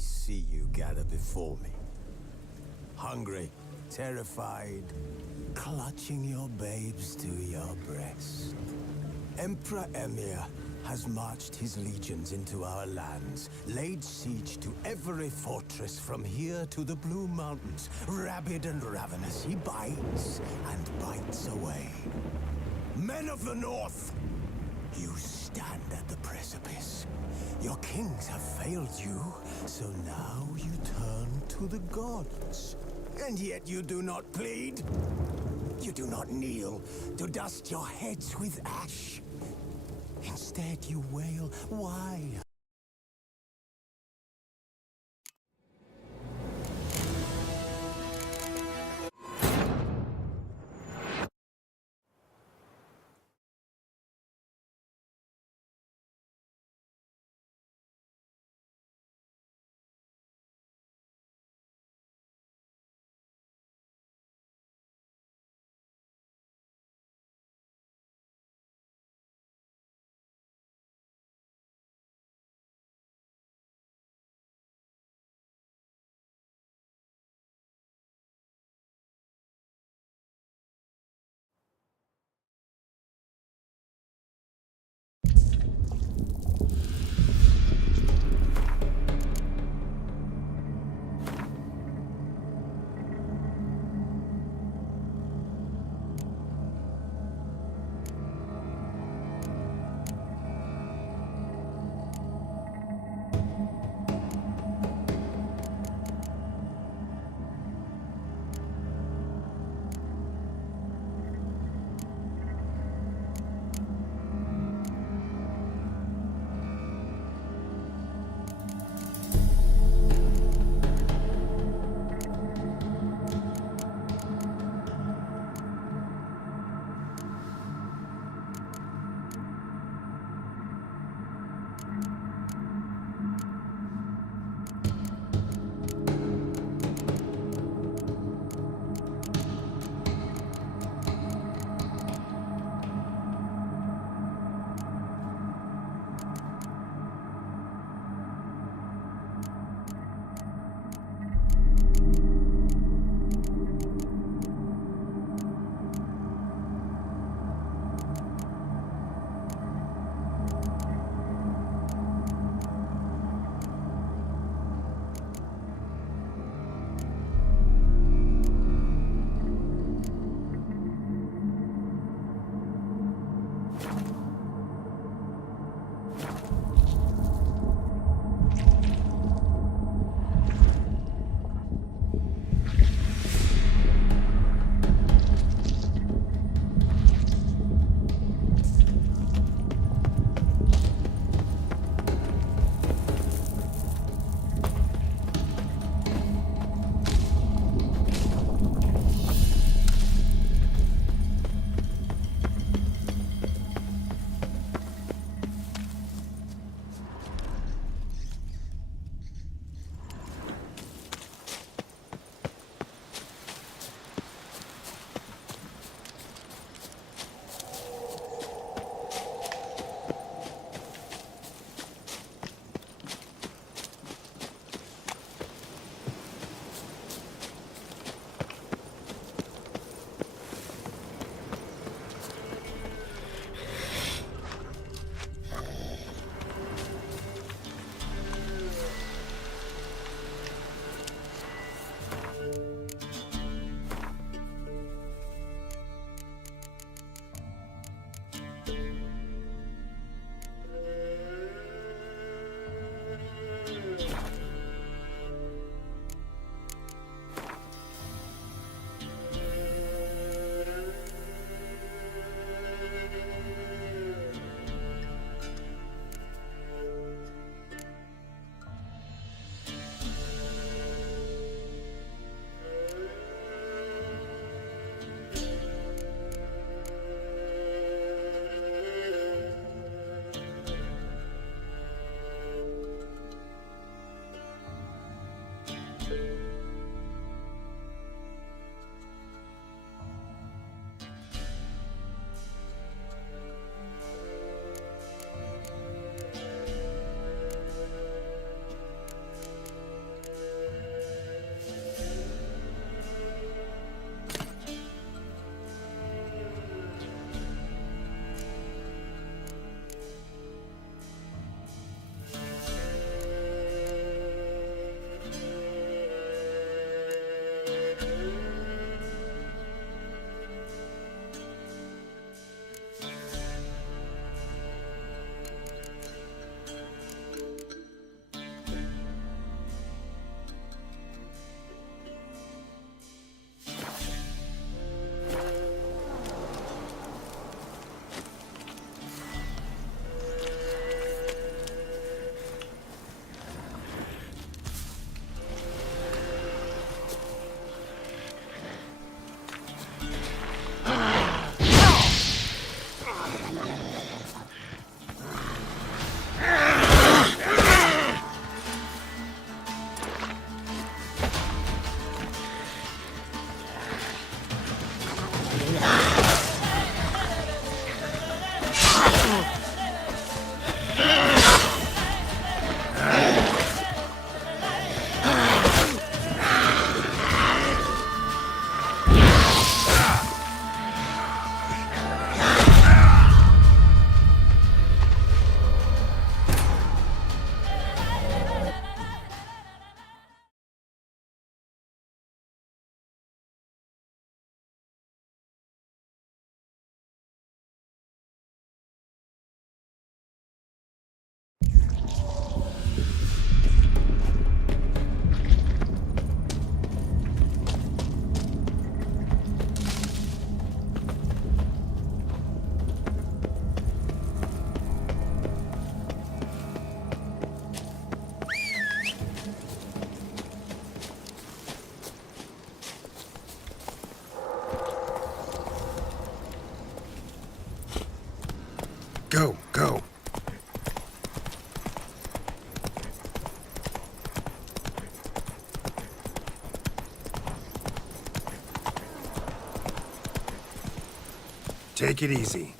see you gather before me. Hungry, terrified, clutching your babes to your breast. Emperor Emir has marched his legions into our lands, laid siege to every fortress from here to the Blue Mountains. Rabid and ravenous, he bites and bites away. Men of the North, you stand at the precipice. Your kings have failed you, so now you turn to the gods. And yet you do not plead. You do not kneel to dust your heads with ash. Instead you wail, why? Take it easy.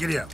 Giddy up.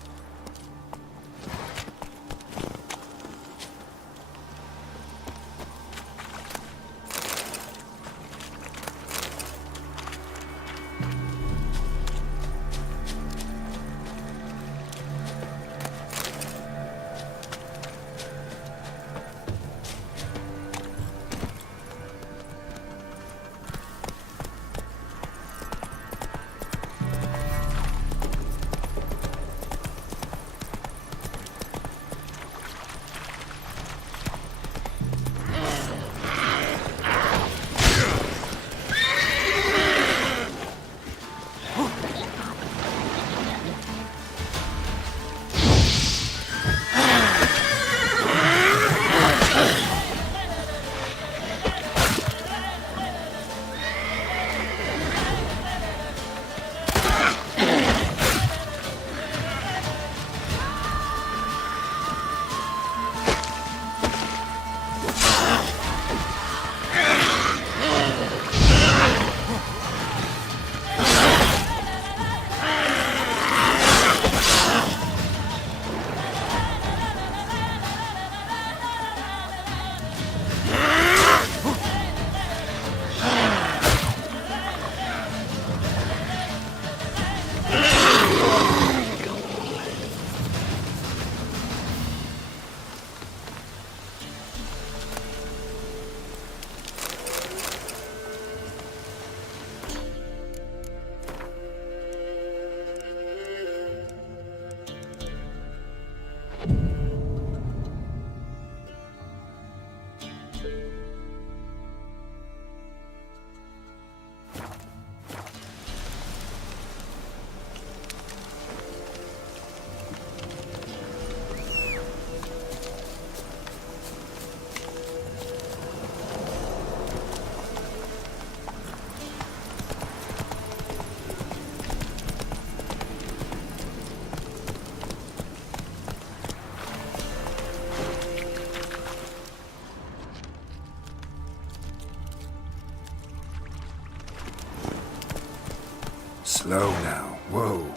Slow now. Whoa.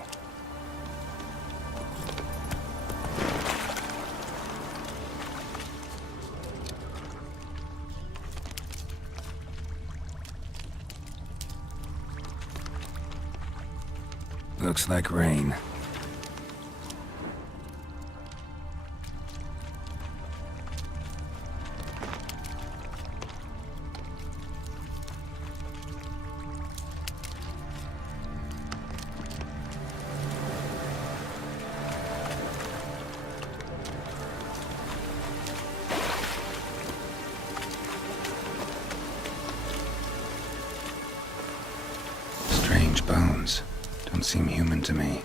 Looks like rain. Strange bones. Don't seem human to me.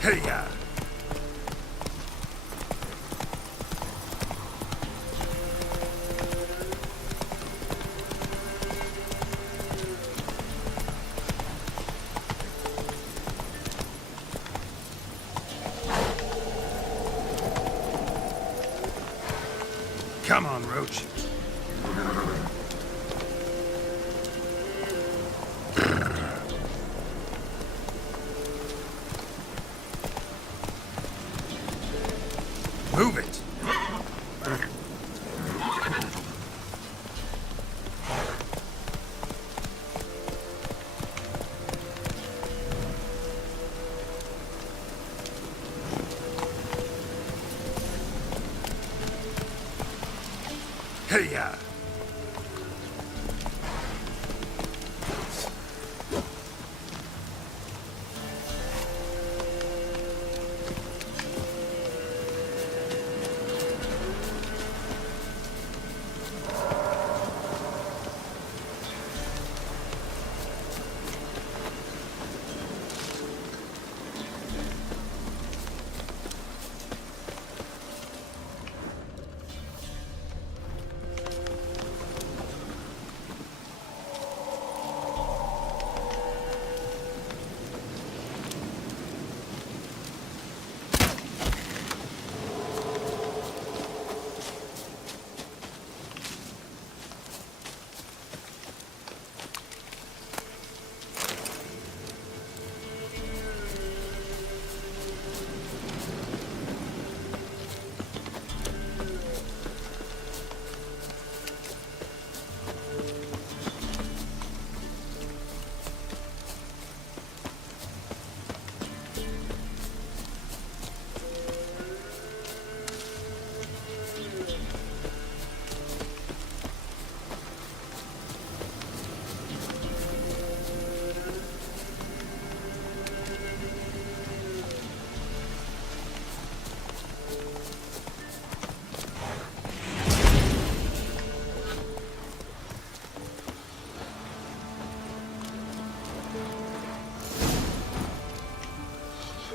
Hey-ya! Come on, Roach. Move it! Hey-ya!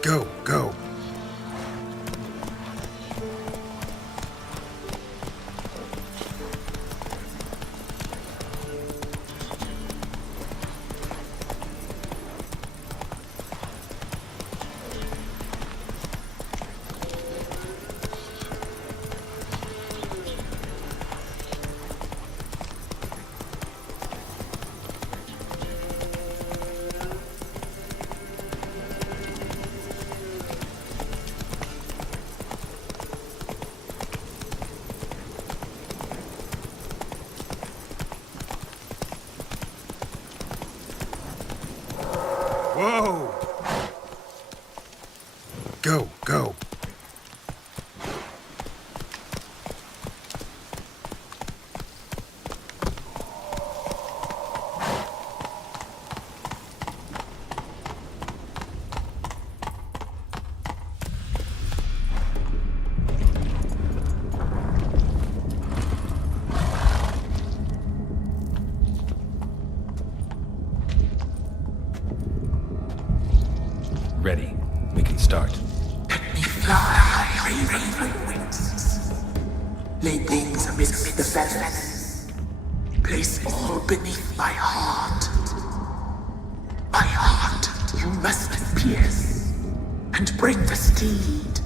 Go, go. Whoa! Go, go. Ready. We can start. Let me fly, raven wings. Lay things amidst the feathers. Place all beneath my heart. My heart you must pierce, and bring the steed.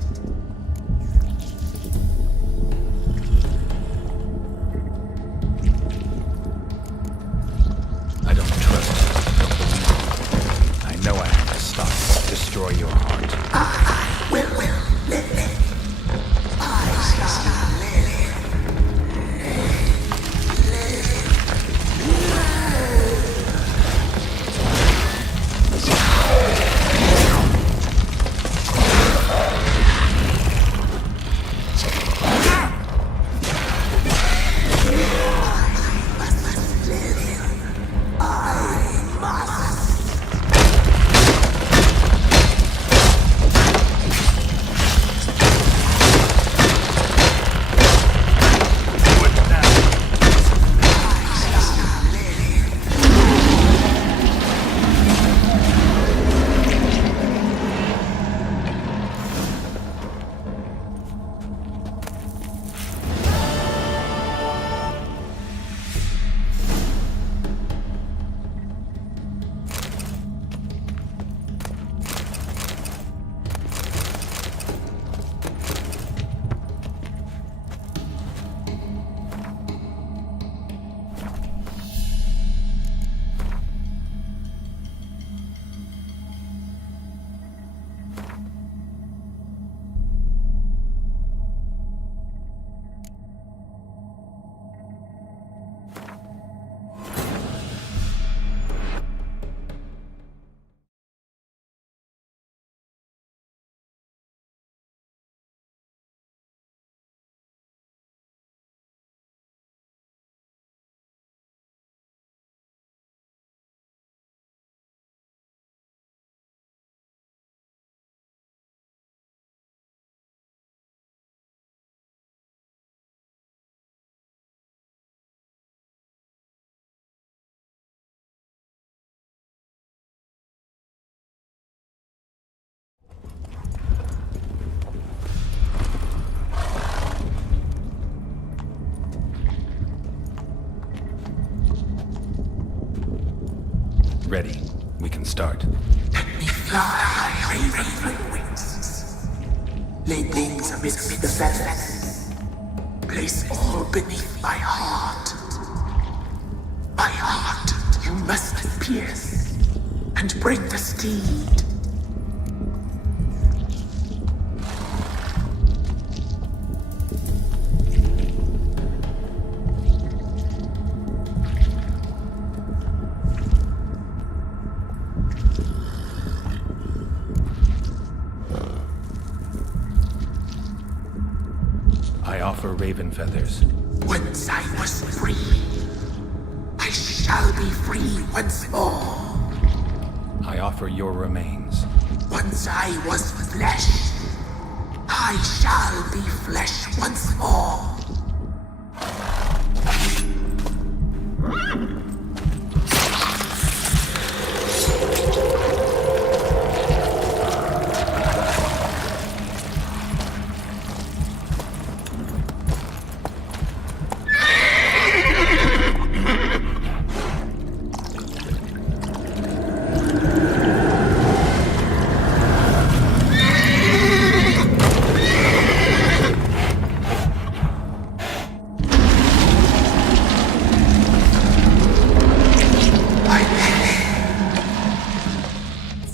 I don't trust you. Don't believe you. I know I have to stop. Destroy your heart. I will live. I shall live. Ready. We can start. Let me fly, raven wings. Lay wings amidst the feathers. Place all beneath my heart. My heart you must pierce, and bring the steed. I offer raven feathers. Once I was free, I shall be free once more. I offer your remains. Once I was flesh, I shall be flesh once more.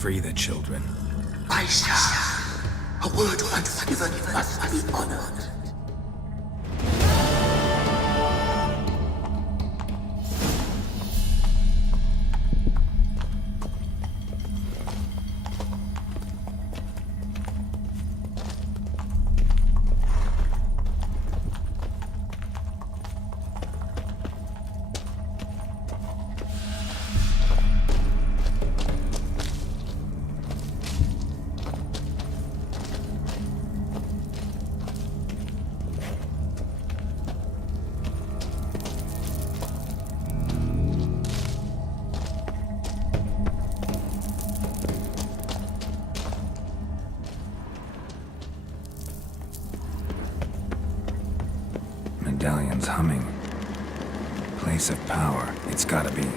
Free the children. I shall. A word once given must be honored. Medallion's humming. Place of power. It's gotta be.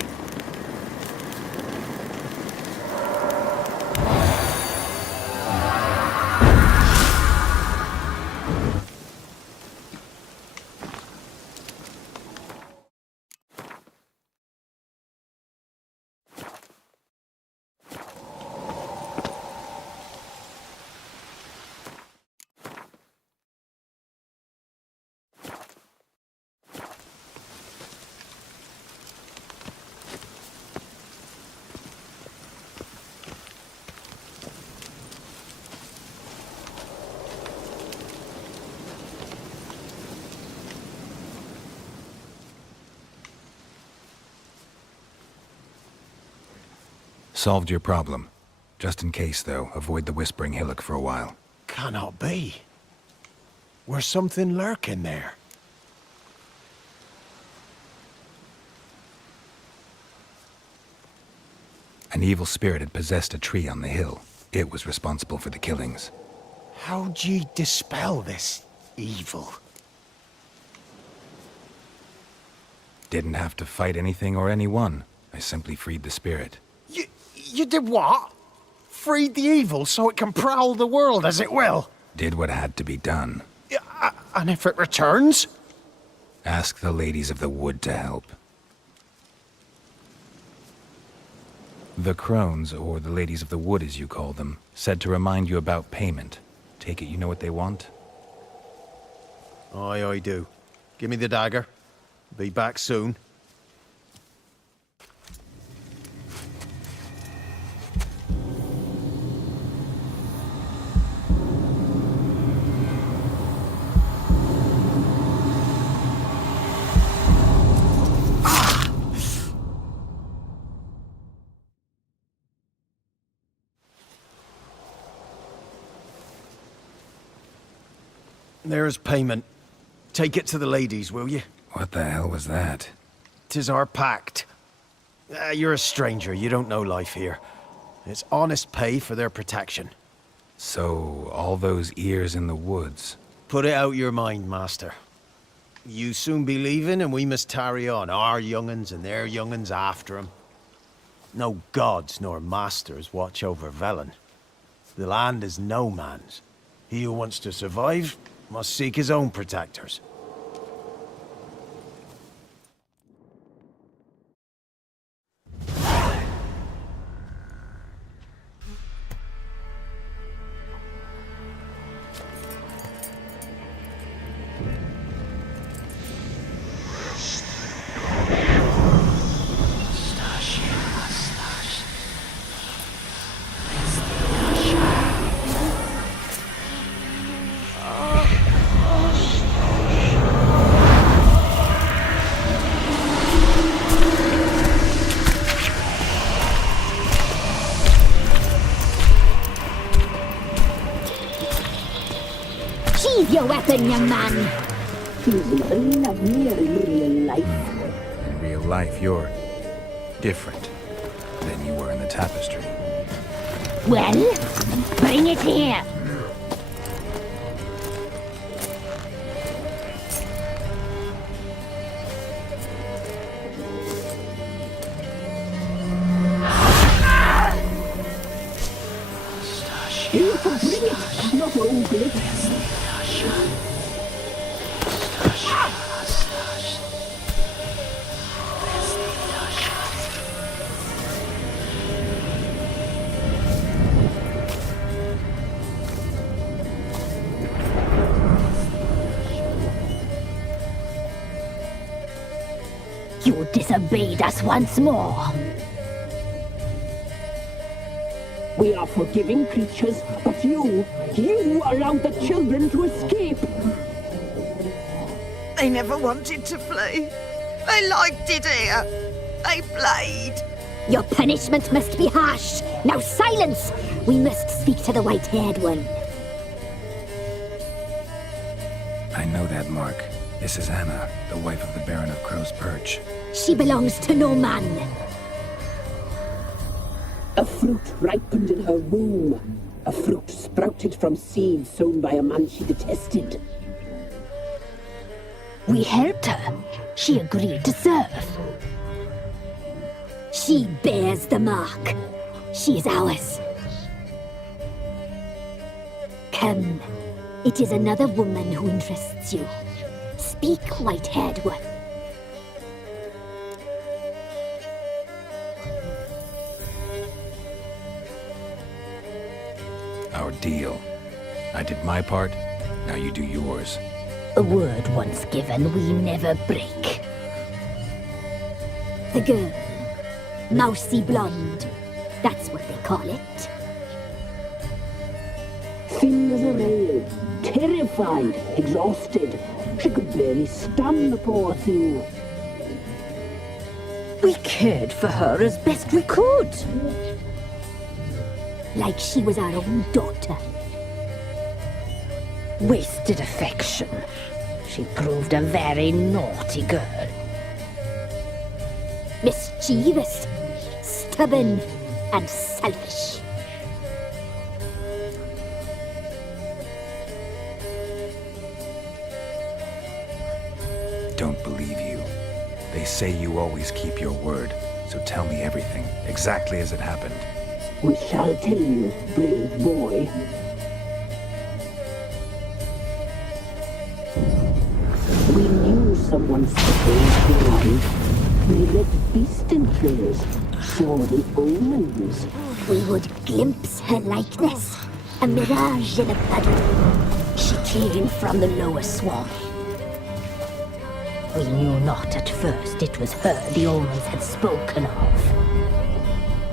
Solved your problem. Just in case, though, avoid the Whispering Hillock for a while. Cannot be. Where's something lurking there? An evil spirit had possessed a tree on the hill. It was responsible for the killings. How'd ye dispel this evil? Didn't have to fight anything or anyone. I simply freed the spirit. You did what? Freed the evil so it can prowl the world as it will? Did what had to be done. And if it returns? Ask the ladies of the wood to help. The crones, or the ladies of the wood as you call them, said to remind you about payment. Take it you know what they want? Aye, I do. Give me the dagger. Be back soon. There's payment. Take it to the ladies, will you? What the hell was that? 'Tis our pact. You're a stranger, you don't know life here. It's honest pay for their protection. So, all those ears in the woods. Put it out your mind, master. You soon be leaving and we must tarry on, our young'uns and their young'uns after 'em. No gods nor masters watch over Velen. The land is no man's. He who wants to survive must seek his own protectors. Sheathe your weapon, young man. He's nothing of me in real life. In real life, you're different than you were in the tapestry. Well, bring it here. You can bring it, not only. You disobeyed us once more. We are forgiving creatures, but you allowed the children to escape. They never wanted to flee. They liked it here. They played. Your punishment must be harsh. Now silence! We must speak to the white-haired one. I know that, Mark. This is Anna, the wife of the Baron of Crow's Perch. She belongs to no man. A fruit ripened in her womb. A fruit sprouted from seeds sown by a man she detested. We helped her. She agreed to serve. She bears the mark. She is ours. Come. It is another woman who interests you. Speak, white-haired one. Our deal. I did my part, now you do yours. A word once given, we never break. The girl. Mousy blonde. That's what they call it. Thin as a rail, terrified, exhausted. She could barely stand, the poor thing. We cared for her as best we could. Like she was our own daughter. Wasted affection. She proved a very naughty girl. Mischievous, stubborn, and selfish. Don't believe you. They say you always keep your word, so tell me everything, exactly as it happened. We shall tell you, brave boy. We knew someone supposed to arrive. We left beast entrails, saw the omens. We would glimpse her likeness, a mirage in a puddle. She came from the lower swamp. We knew not at first it was her the omens had spoken of.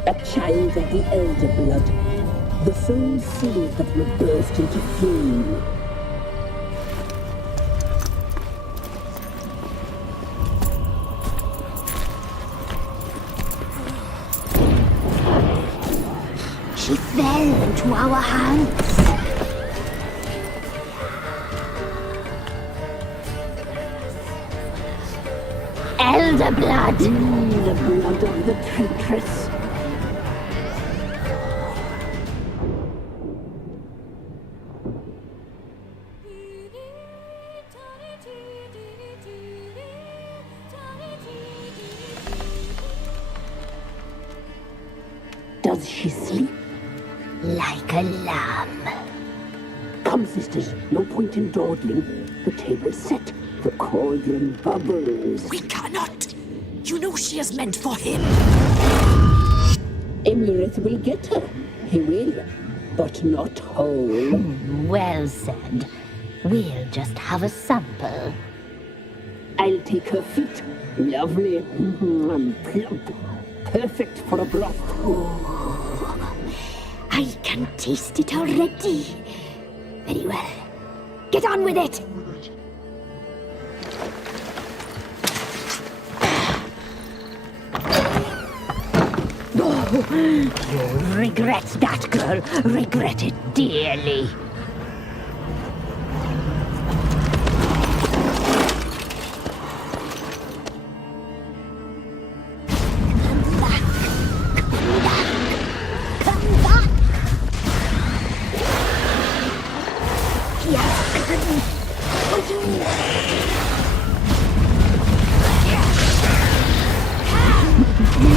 A child of the elder blood, the soul seed that will burst into flame. She fell into our hands. Elder blood! The blood of the traitress. Does she sleep? Like a lamb. Come, sisters, no point in dawdling. The table's set. The cauldron bubbles. We cannot. You know she is meant for him. Emlureth will get her. He will, but not whole. Well said. We'll just have a sample. I'll take her feet. Lovely. And plump. Perfect for a broth. I can taste it already. Very well. Get on with it! You'll regret that, girl. Regret it dearly.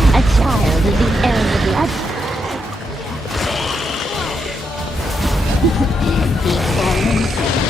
A child of the elder blood. The fallen very craft.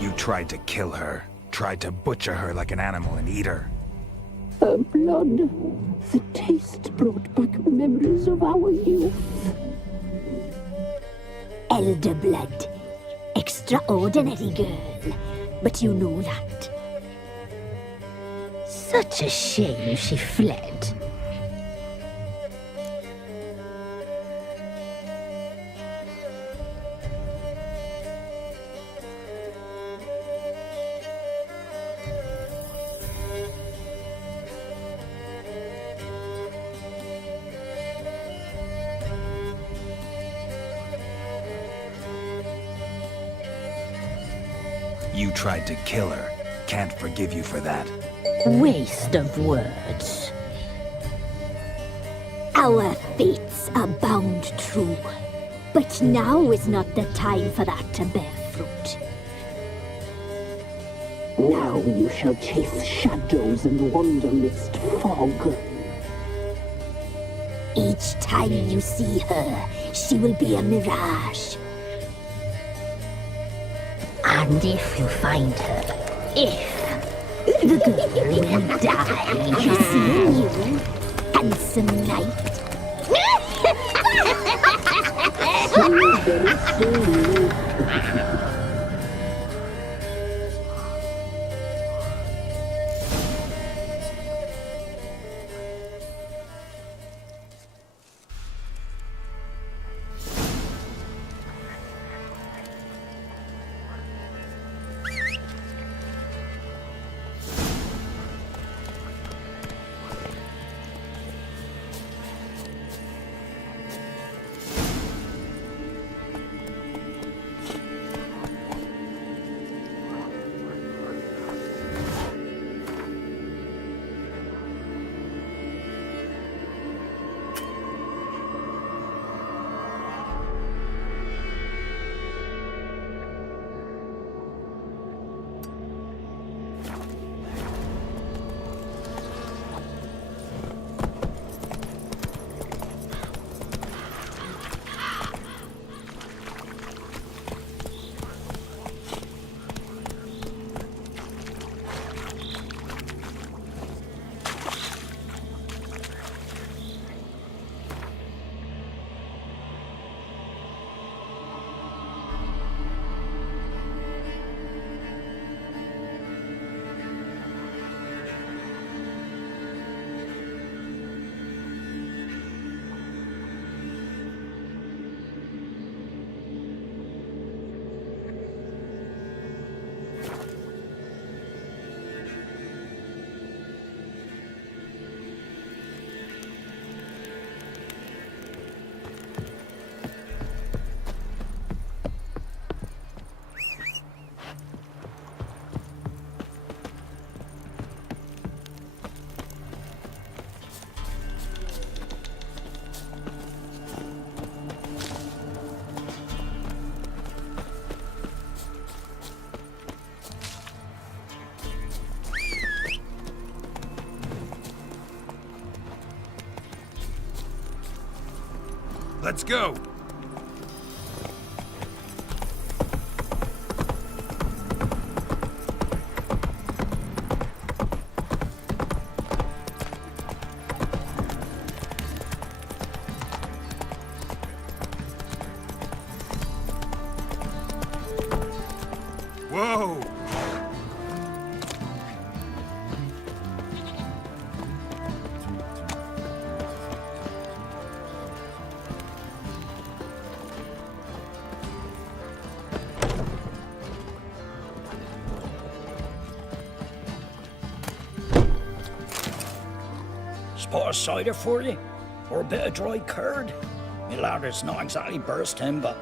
You tried to kill her. Tried to butcher her like an animal and eat her. Her blood. The taste brought back memories of our youth. Elder blood. Extraordinary girl. But you know that. Such a shame she fled. You tried to kill her. Can't forgive you for that. Waste of words. Our fates are bound true. But now is not the time for that to bear fruit. Now you shall chase shadows and wander midst fog. Each time you see her, she will be a mirage. And if you find her, the girl will die. You see you, handsome knight. Let's go. Whoa! Spot a cider for you? Or a bit of dry curd? Me lad, it's not exactly bursting, but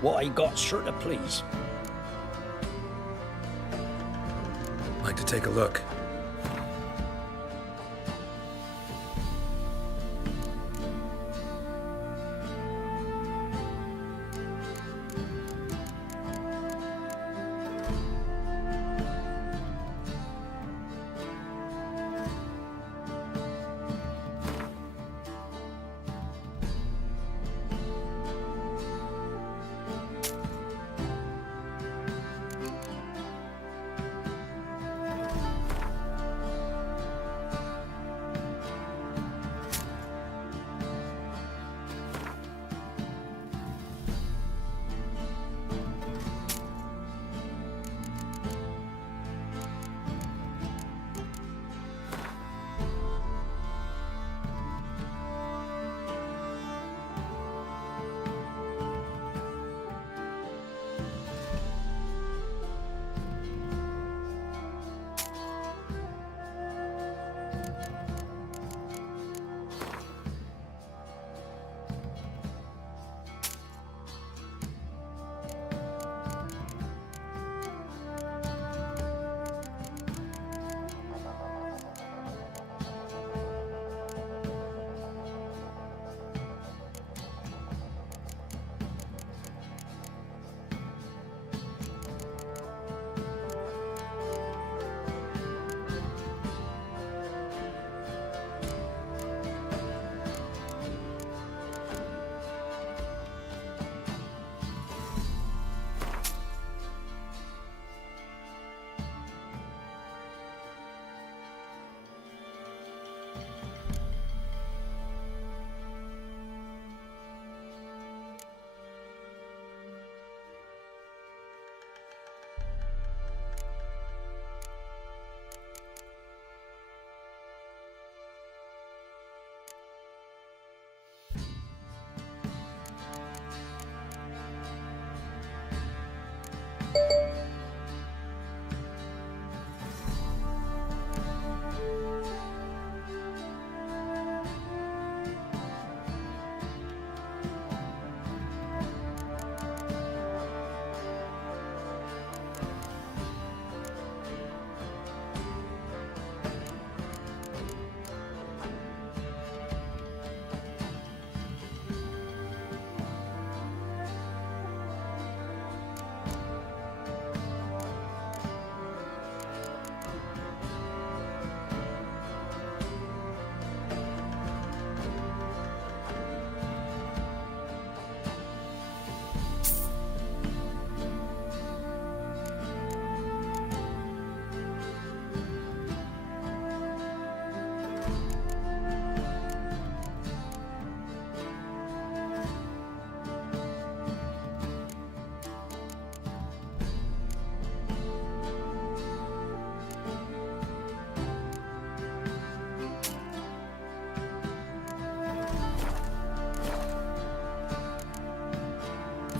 what I got's sure to please. Like to take a look.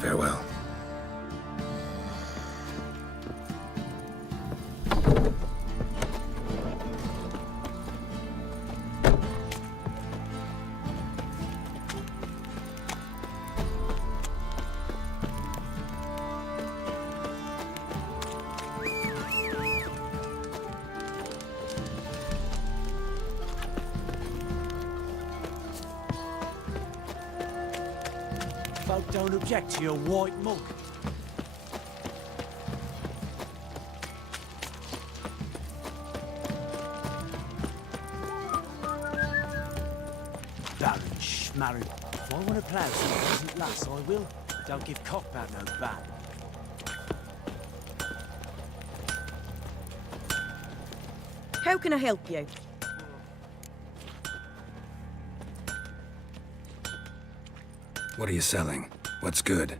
Farewell. Folk don't object to your white monk. Baron Schmarren, I want to plough some peasant lass, I will. Don't give cock about no bat. How can I help you? What are you selling? What's good?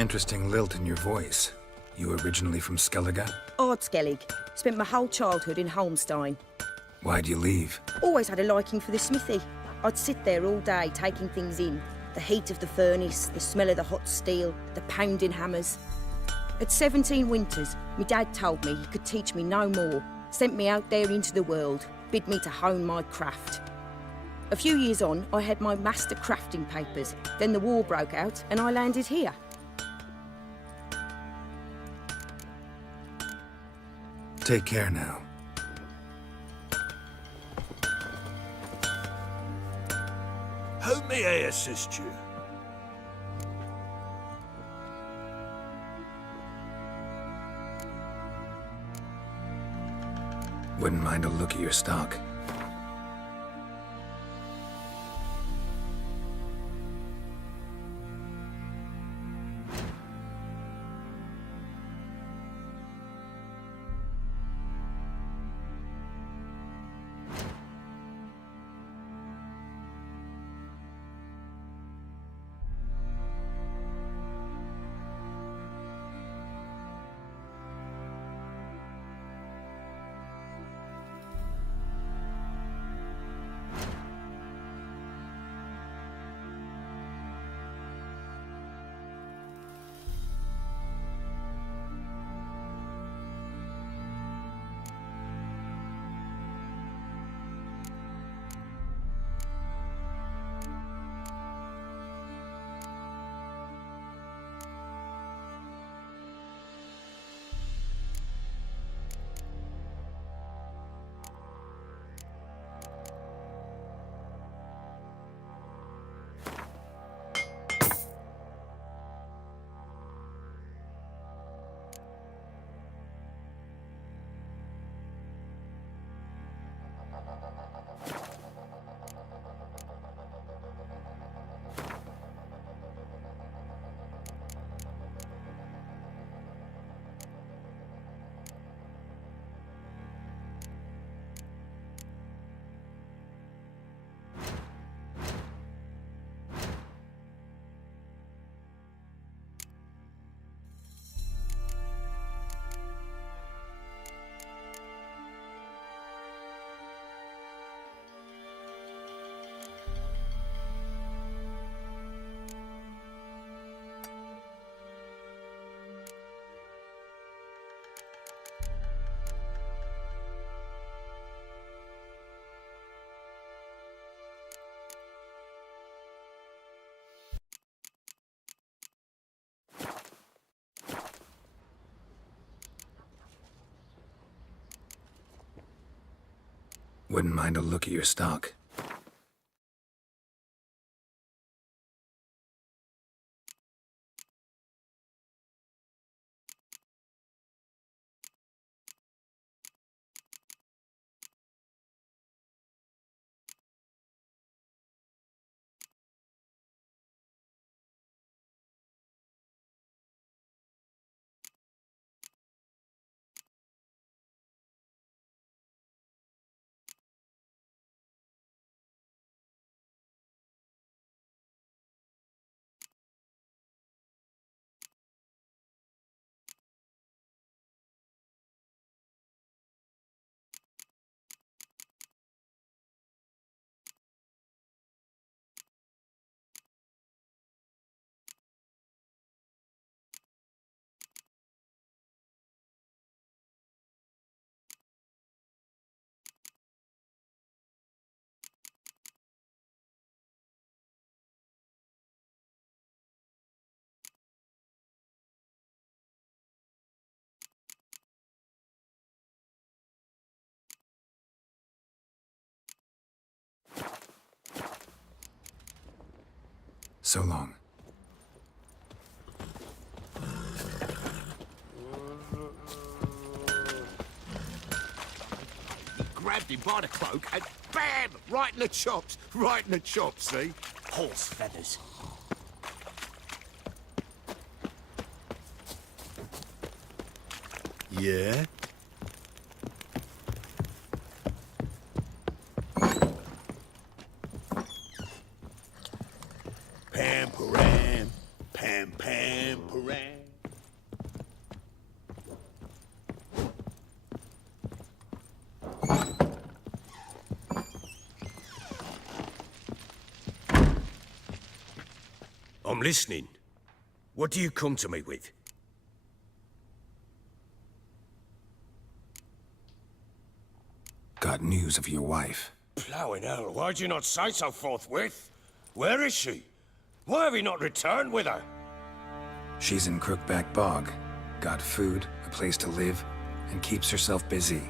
Interesting lilt in your voice. You originally from Skellige? Ardskellig. Spent my whole childhood in Holmstein. Why'd you leave? Always had a liking for the smithy. I'd sit there all day taking things in. The heat of the furnace, the smell of the hot steel, the pounding hammers. At 17 winters, my dad told me he could teach me no more. Sent me out there into the world, bid me to hone my craft. A few years on, I had my master crafting papers. Then the war broke out and I landed here. Take care now. How may I assist you? Wouldn't mind a look at your stock. Wouldn't mind a look at your stock. So long. Grabbed him by the cloak and bam! Right in the chops. Right in the chops, see? Horse feathers. Yeah? Pam param, pam pam param. I'm listening. What do you come to me with? Got news of your wife. Plowing hell, why'd you not say so forthwith? Where is she? Why have you not returned with her? She's in Crookback Bog. Got food, a place to live, and keeps herself busy.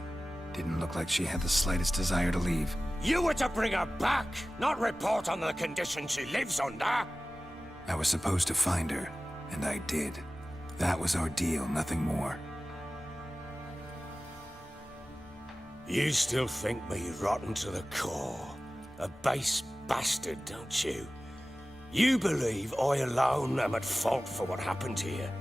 Didn't look like she had the slightest desire to leave. You were to bring her back, not report on the conditions she lives under. I was supposed to find her, and I did. That was our deal, nothing more. You still think me rotten to the core. A base bastard, don't you? You believe I alone am at fault for what happened here.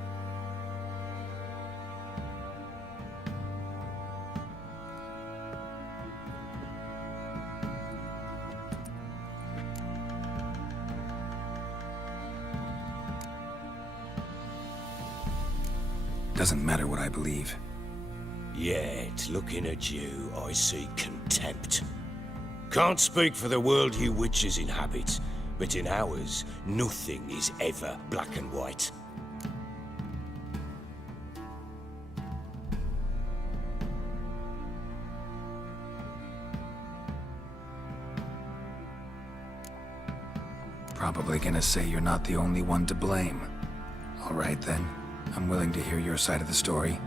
Doesn't matter what I believe. Yet, looking at you, I see contempt. Can't speak for the world you witches inhabit, but in ours, nothing is ever black and white. Probably gonna say you're not the only one to blame. All right then, I'm willing to hear your side of the story.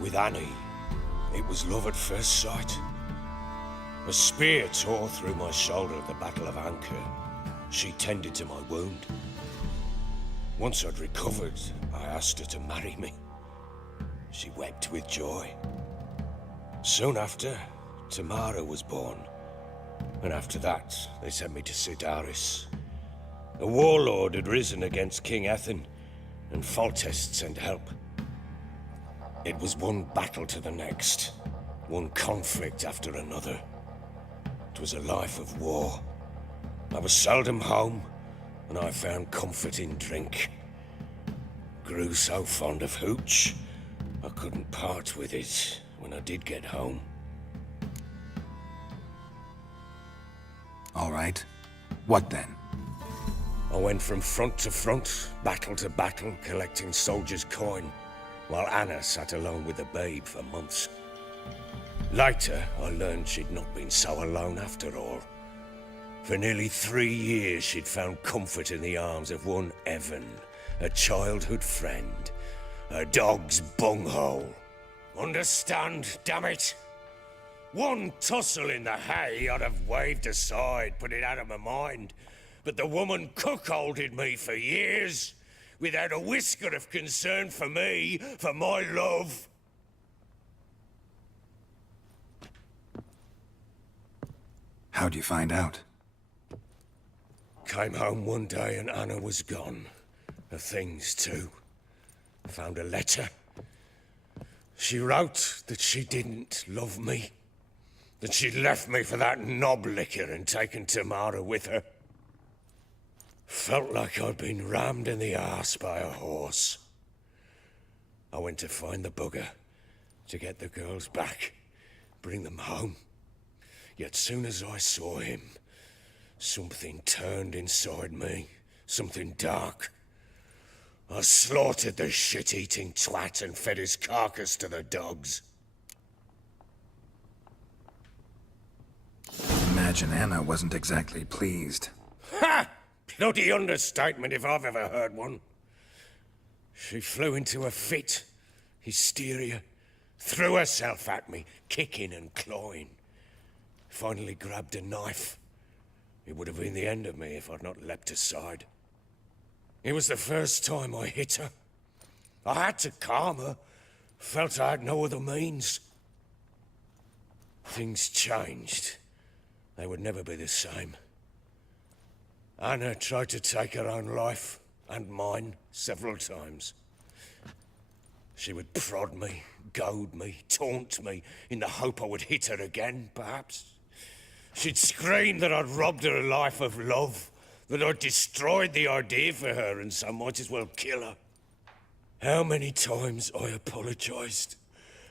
With Annie, it was love at first sight. A spear tore through my shoulder at the Battle of Anchor. She tended to my wound. Once I'd recovered, I asked her to marry me. She wept with joy. Soon after, Tamara was born. And after that, they sent me to Sidaris. A warlord had risen against King Ethan, and Foltest sent help. It was one battle to the next, one conflict after another. It was a life of war. I was seldom home, and I found comfort in drink. Grew so fond of hooch, I couldn't part with it when I did get home. All right. What then? I went from front to front, battle to battle, collecting soldiers' coin, while Anna sat alone with the babe for months. Later, I learned she'd not been so alone after all. For nearly 3 years, she'd found comfort in the arms of one Evan, a childhood friend, a dog's bunghole. Understand, damn it? One tussle in the hay I'd have waved aside, put it out of my mind. But the woman cuckolded me for years, without a whisker of concern for me, for my love. How'd you find out? Came home one day and Anna was gone. Her things too. Found a letter. She wrote that she didn't love me. That she'd left me for that knob licker and taken Tamara with her. Felt like I'd been rammed in the arse by a horse. I went to find the bugger, to get the girls back, bring them home. Yet soon as I saw him, something turned inside me, something dark. I slaughtered the shit-eating twat and fed his carcass to the dogs. Imagine Anna wasn't exactly pleased. Ha! Bloody understatement if I've ever heard one. She flew into a fit, Hysteria. Threw herself at me, kicking and clawing. Finally grabbed a knife. It would have been the end of me if I'd not leapt aside. It was the first time I hit her. I had to calm her. Felt I had no other means. Things changed. They would never be the same. Anna tried to take her own life, and mine, several times. She would prod me, goad me, taunt me, in the hope I would hit her again, perhaps. She'd scream that I'd robbed her life of love, that I'd destroyed the idea for her, and so might as well kill her. How many times I apologized.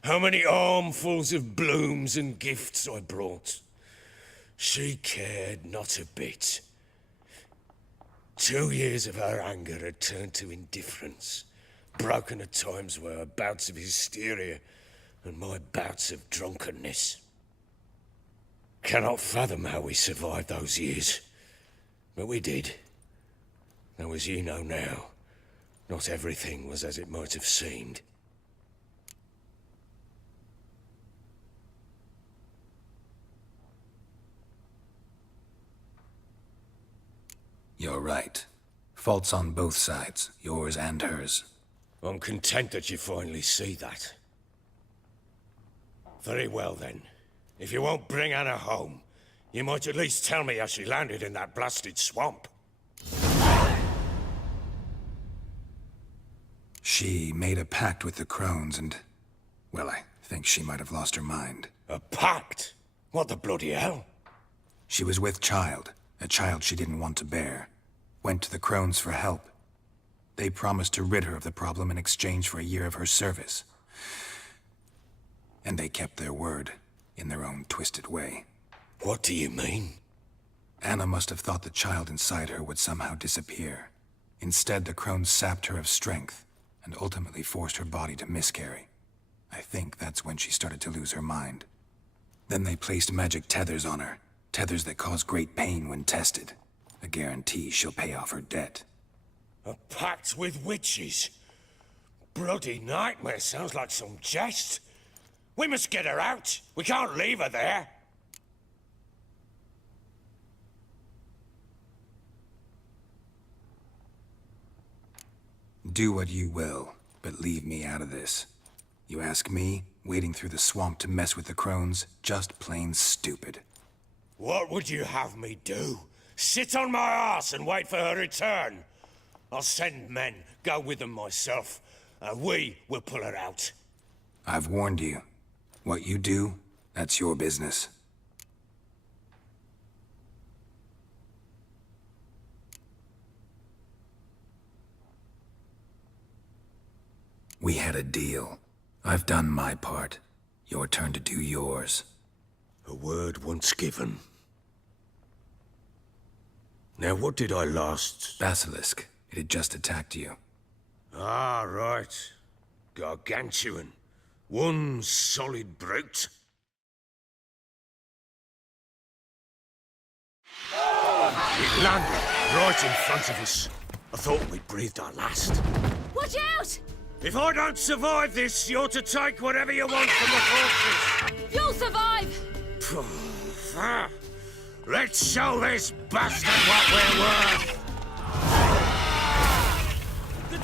How many armfuls of blooms and gifts I brought. She cared not a bit. 2 years of her anger had turned to indifference, broken at times by her bouts of hysteria and my bouts of drunkenness. Cannot fathom how we survived those years, but we did. Though as you know now, not everything was as it might have seemed. You're right. Faults on both sides, yours and hers. I'm content that you finally see that. Very well then. If you won't bring Anna home, you might at least tell me how she landed in that blasted swamp. She made a pact with the crones and... well, I think she might have lost her mind. A pact? What the bloody hell? She was with child, a child she didn't want to bear. Went to the crones for help. They promised to rid her of the problem in exchange for a year of her service. And they kept their word, in their own twisted way. What do you mean? Anna must have thought the child inside her would somehow disappear. Instead, the crones sapped her of strength, and ultimately forced her body to miscarry. I think that's when she started to lose her mind. Then they placed magic tethers on her, tethers that cause great pain when tested. A guarantee she'll pay off her debt. A pact with witches? Bloody nightmare, sounds like some jest. We must get her out. We can't leave her there. Do what you will, but leave me out of this. You ask me, wading through the swamp to mess with the crones, just plain stupid. What would you have me do? Sit on my ass and wait for her return? I'll send men, go with them myself, and we will pull her out. I've warned you. What you do, that's your business. We had a deal. I've done my part. Your turn to do yours. A word once given. Now, what did I last... Basilisk. It had just attacked you. Ah, right. Gargantuan. One solid brute. It landed right in front of us. I thought we'd breathed our last. Watch out! If I don't survive this, you're to take whatever you want from the corpses. You'll survive! Let's show this bastard what we're worth! The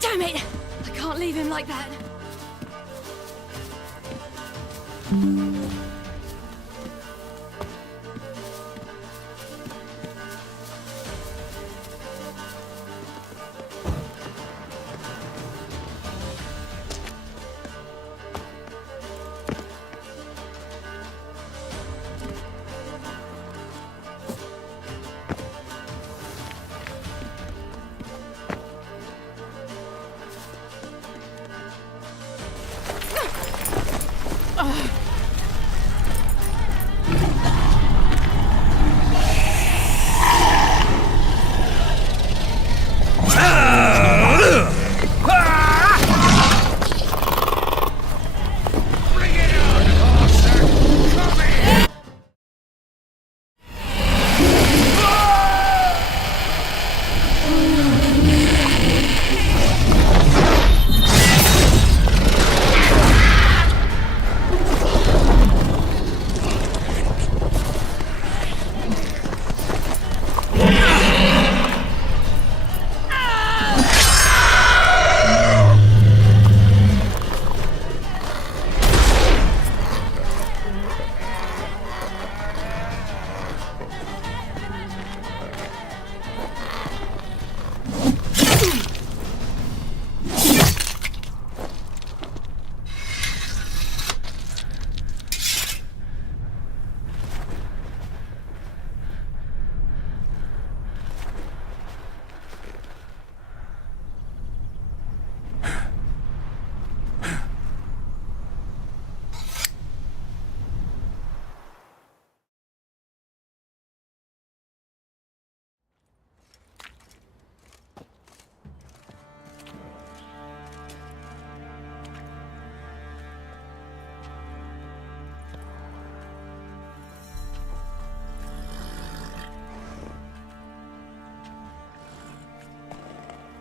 Damn it! I can't leave him like that.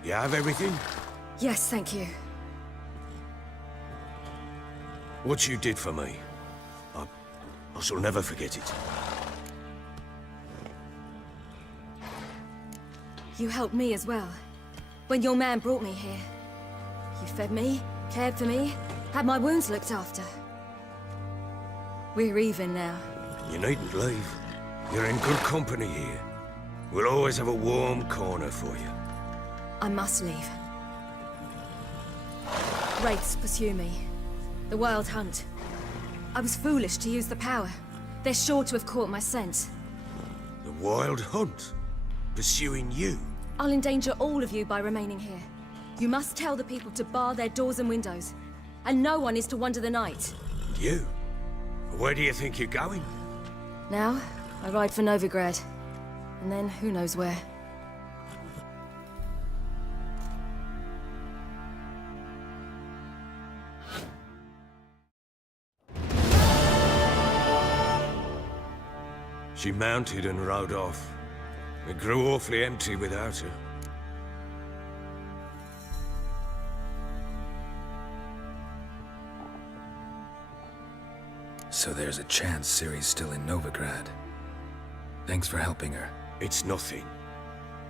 You have everything? Yes, thank you. What you did for me, I shall never forget it. You helped me as well. When your man brought me here. You fed me, cared for me, had my wounds looked after. We're even now. You needn't leave. You're in good company here. We'll always have a warm corner for you. I must leave. Wraiths pursue me. The Wild Hunt. I was foolish to use the power. They're sure to have caught my scent. The Wild Hunt? Pursuing you? I'll endanger all of you by remaining here. You must tell the people to bar their doors and windows. And no one is to wander the night. You? Where do you think you're going? Now, I ride for Novigrad. And then, who knows where. She mounted and rode off. It grew awfully empty without her. So there's a chance Ciri's still in Novigrad. Thanks for helping her. It's nothing.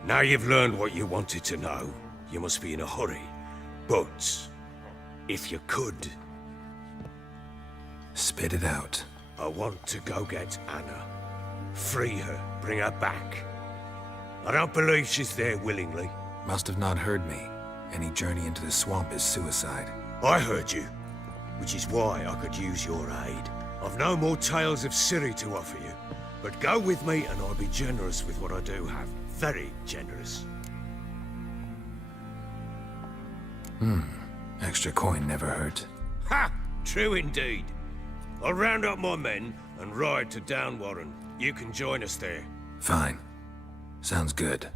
Now you've learned what you wanted to know, you must be in a hurry. But, if you could... Spit it out. I want to go get Anna. Free her, bring her back. I don't believe she's there willingly. Must have not heard me. Any journey into the swamp is suicide. I heard you, which is why I could use your aid. I've no more tales of Ciri to offer you, but go with me and I'll be generous with what I do have. Very generous. Extra coin never hurt. Ha! True indeed. I'll round up my men and ride to Downwarren. You can join us there. Fine. Sounds good.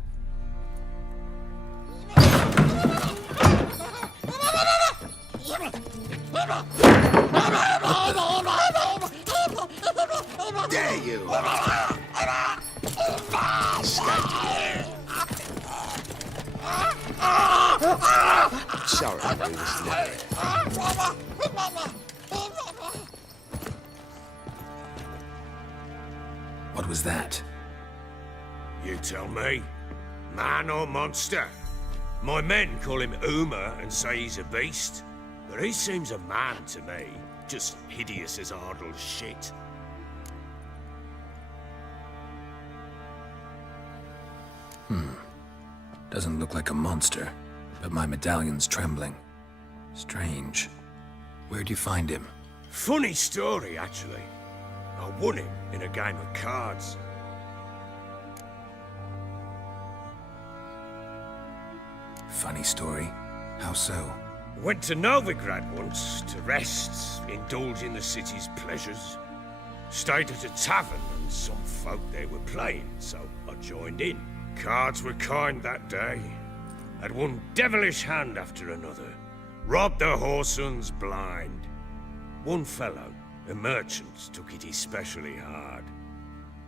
There you Sorry, I was never. What was that? You tell me. Man or monster? My men call him Uma and say he's a beast, but he seems a man to me. Just hideous as Ardle's shit. Doesn't look like a monster, but my medallion's trembling. Strange. Where'd you find him? Funny story, actually. I won him in a game of cards. Funny story? How so? Went to Novigrad once to rest, indulge in the city's pleasures. Stayed at a tavern and some folk there were playing, so I joined in. Cards were kind that day. Had one devilish hand after another. Robbed the whoresun's blind. One fellow, a merchant, took it especially hard.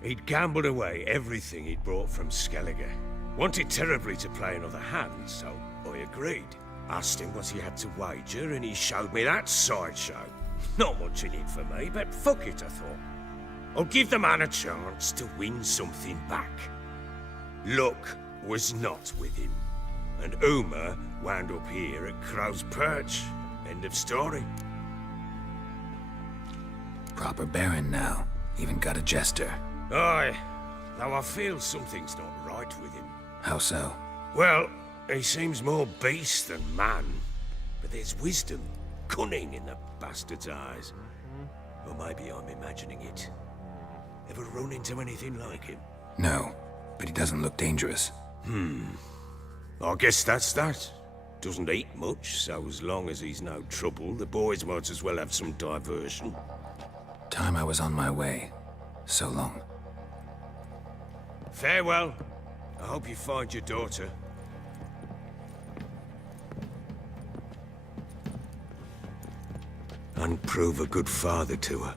He'd gambled away everything he'd brought from Skellige. Wanted terribly to play another hand, so I agreed. Asked him what he had to wager, and he showed me that sideshow. Not much in it for me, but fuck it, I thought. I'll give the man a chance to win something back. Luck was not with him, and Uma wound up here at Crow's Perch. End of story. Proper baron now. Even got a jester. Aye, though I feel something's not right with him. How so? Well, he seems more beast than man, but there's wisdom, cunning in the bastard's eyes. Or maybe I'm imagining it. Ever run into anything like him? No, but he doesn't look dangerous. I guess that's that. Doesn't eat much, so as long as he's no trouble, the boys might as well have some diversion. Time I was on my way. So long. Farewell. I hope you find your daughter. And prove a good father to her.